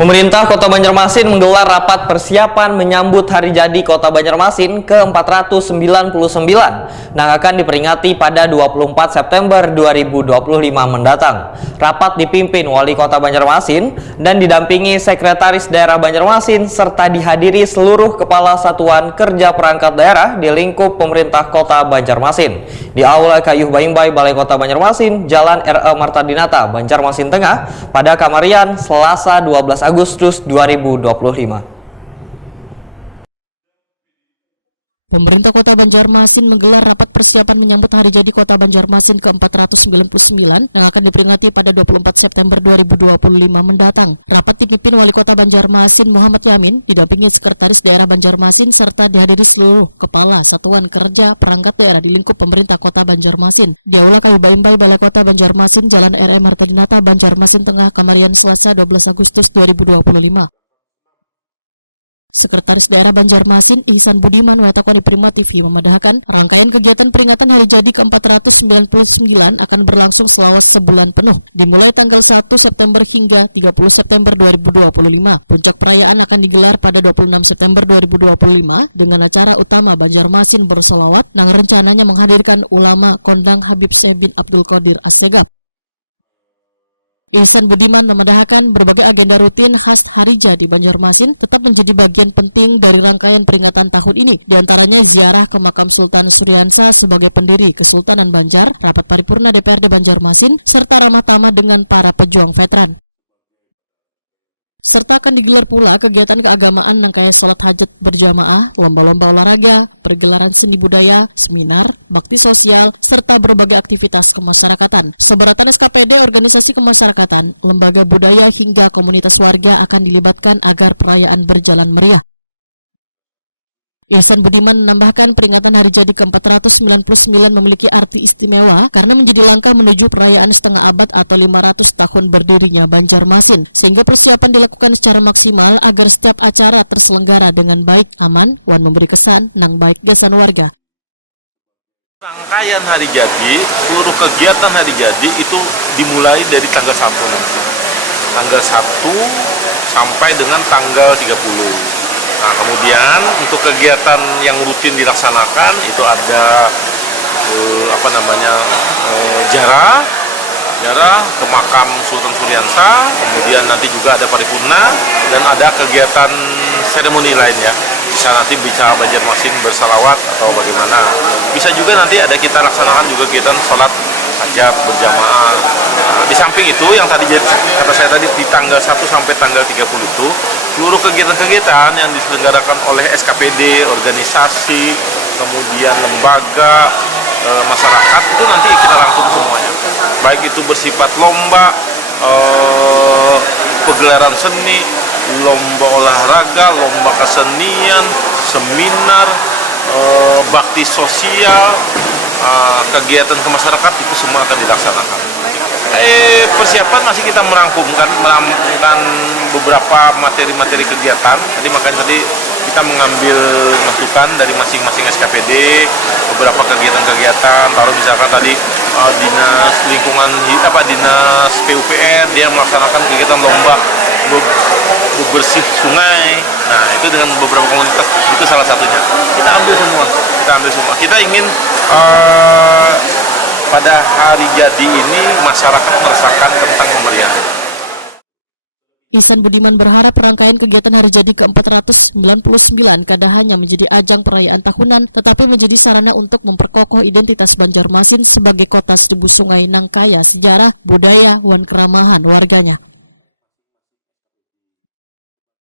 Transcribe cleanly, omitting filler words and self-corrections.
Pemerintah Kota Banjarmasin menggelar rapat persiapan menyambut Hari Jadi Kota Banjarmasin ke-499 yang akan diperingati pada 24 September 2025 mendatang. Rapat dipimpin Wali Kota Banjarmasin dan didampingi Sekretaris Daerah Banjarmasin serta dihadiri seluruh Kepala Satuan Kerja Perangkat Daerah di lingkup Pemerintah Kota Banjarmasin di Aula Kayuh Baimbai Balai Kota Banjarmasin, Jalan R.E. Marta Dinata, Banjarmasin Tengah pada Kamarian Selasa 12 Agustus 2025. Pemerintah Kota Banjarmasin menggelar rapat persiapan menyambut Hari Jadi Kota Banjarmasin ke-499 yang akan diperingati pada 24 September 2025 mendatang. Rapat dipimpin Wali Kota Banjarmasin Muhammad Yamin, didampingi Sekretaris Daerah Banjarmasin serta dihadiri seluruh Kepala Satuan Kerja Perangkat Daerah di lingkup Pemerintah Kota Banjarmasin. Di Aula Kayuh Baimbai Balai Kota Banjarmasin, Jalan R.E. Marta Dinata, Banjarmasin Tengah, Kamarian Selasa 12 Agustus 2025. Sekretaris Daerah Banjarmasin Ihsan Budiman Wetakoni Prima TV memadahkan rangkaian kegiatan peringatan Hari Jadi ke-499 akan berlangsung selama sebulan penuh, dimulai tanggal 1 September hingga 30 September 2025. Puncak perayaan akan digelar pada 26 September 2025 dengan acara utama Banjarmasin bersolawat yang rencananya menghadirkan ulama kondang Habib Syekh bin Abdul Qadir Assegaf. Ihsan Budiman memadahkan berbagai agenda rutin khas Hari Jadi Banjarmasin tetap menjadi bagian penting dari rangkaian peringatan tahun ini, diantaranya ziarah ke makam Sultan Suryansa sebagai pendiri Kesultanan Banjar, rapat paripurna DPRD Banjarmasin, serta ramah tamah dengan para pejuang veteran. Serta akan digelar pula kegiatan keagamaan rangkaian sholat hajat berjamaah, lomba-lomba olahraga, pergelaran seni budaya, seminar, bakti sosial, serta berbagai aktivitas kemasyarakatan. Seberatan SKPD, organisasi kemasyarakatan, lembaga budaya hingga komunitas warga akan dilibatkan agar perayaan berjalan meriah. Ihsan Budiman menambahkan peringatan Hari Jadi ke-499 memiliki arti istimewa karena menjadi langkah menuju perayaan setengah abad atau 500 tahun berdirinya Banjarmasin, sehingga persiapan dilakukan secara maksimal agar setiap acara terselenggara dengan baik, aman, wan memberi kesan nang baik gasan warga. Rangkaian Hari Jadi, seluruh kegiatan Hari Jadi itu dimulai dari tanggal 1 nanti. Tanggal 1 sampai dengan tanggal 30. Nah, kemudian untuk kegiatan yang rutin dilaksanakan itu ada ziarah ke makam Sultan Suryansa, kemudian nanti juga ada paripurna dan ada kegiatan seremoni lain ya. Bisa Banjarmasin bersalawat atau bagaimana. Bisa juga nanti ada kita laksanakan juga kegiatan sholat hajat berjamaah. Di samping itu yang tadi kata saya tadi di tanggal 1 sampai tanggal 30 itu seluruh kegiatan-kegiatan yang diselenggarakan oleh SKPD, organisasi, kemudian lembaga, masyarakat itu nanti kita rangkum semuanya. Baik itu bersifat lomba, pegelaran seni, lomba olahraga, lomba kesenian, seminar, bakti sosial, kegiatan kemasyarakat itu semua akan dilaksanakan. Persiapan masih kita merampungkan beberapa materi-materi kegiatan. Jadi makanya tadi kita mengambil masukan dari masing-masing SKPD, beberapa kegiatan-kegiatan. Taruh misalkan tadi dinas lingkungan dinas PUPR dia melaksanakan kegiatan lomba bersih sungai. Nah itu dengan beberapa komunitas itu salah satunya. Kita ambil semua. Kita ingin pada Hari Jadi ini masyarakat merasakan tentang kemeriahan. Ihsan Budiman berharap rangkaian kegiatan Hari Jadi ke-499 kada hanya menjadi ajang perayaan tahunan, tetapi menjadi sarana untuk memperkokoh identitas Banjarmasin sebagai kota seribu sungai nang kaya sejarah, budaya, wan keramahan warganya.